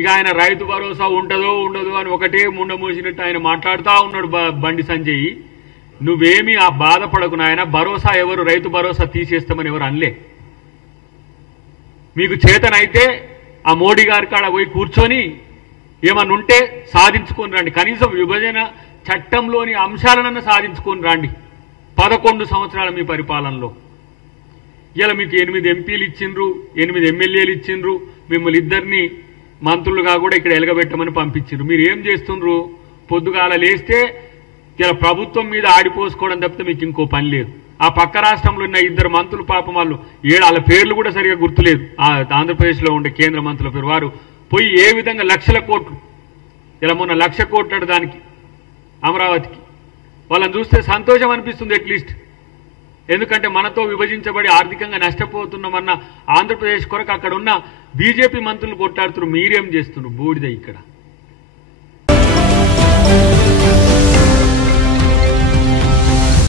ఇక ఆయన రైతు భరోసా ఉంటుందో ఉండదో అని ఒకటే ముండ మూసినట్టు ఆయన మాట్లాడుతూ ఉన్నాడు బండి సంజయ్. నువ్వేమీ ఆ బాధపడకు నాయన, భరోసా ఎవరు రైతు భరోసా తీసేస్తామని ఎవరు అనలే. మీకు చేతనైతే ఆ మోడీ గారి కాడ పోయి కూర్చొని ఏమన్నా ఉంటే సాధించుకొని రండి. కనీసం విభజన చట్టంలోని అంశాలనన్నా సాధించుకొని రండి. 11 సంవత్సరాల మీ పరిపాలనలో ఇలా మీకు 8 ఎంపీలు ఇచ్చిండ్రు, 8 ఎమ్మెల్యేలు ఇచ్చిండ్రు, మిమ్మల్ని ఇద్దరిని మంత్రులుగా కూడా ఇక్కడ ఎలగబెట్టమని పంపించిండ్రు. మీరు ఏం చేస్తుండ్రు? పొద్దుగాల లేస్తే ఇలా ప్రభుత్వం మీద ఆడిపోసుకోవడం తప్పితే మీకు ఇంకో పని లేదు. ఆ పక్క రాష్ట్రంలో ఉన్న 2 మంత్రులు పాపం వాళ్ళు వాళ్ళ పేర్లు కూడా సరిగా గుర్తులేదు. ఆంధ్రప్రదేశ్లో ఉండే కేంద్ర మంత్రుల పేరు వారు పోయి ఏ విధంగా లక్షల కోట్లు, ఇలా మొన్న 1,00,000 కోట్లు దానికి అమరావతికి, వాళ్ళని చూస్తే సంతోషం అనిపిస్తుంది అట్లీస్ట్. ఎందుకంటే మనతో విభజించబడి ఆర్థికంగా నష్టపోతున్నామన్న ఆంధ్రప్రదేశ్ కొరకు అక్కడ ఉన్న బీజేపీ మంత్రులు కొట్లాడుతున్నారు. మీరేం చేస్తున్నారు? బూడిద ఇక్కడ.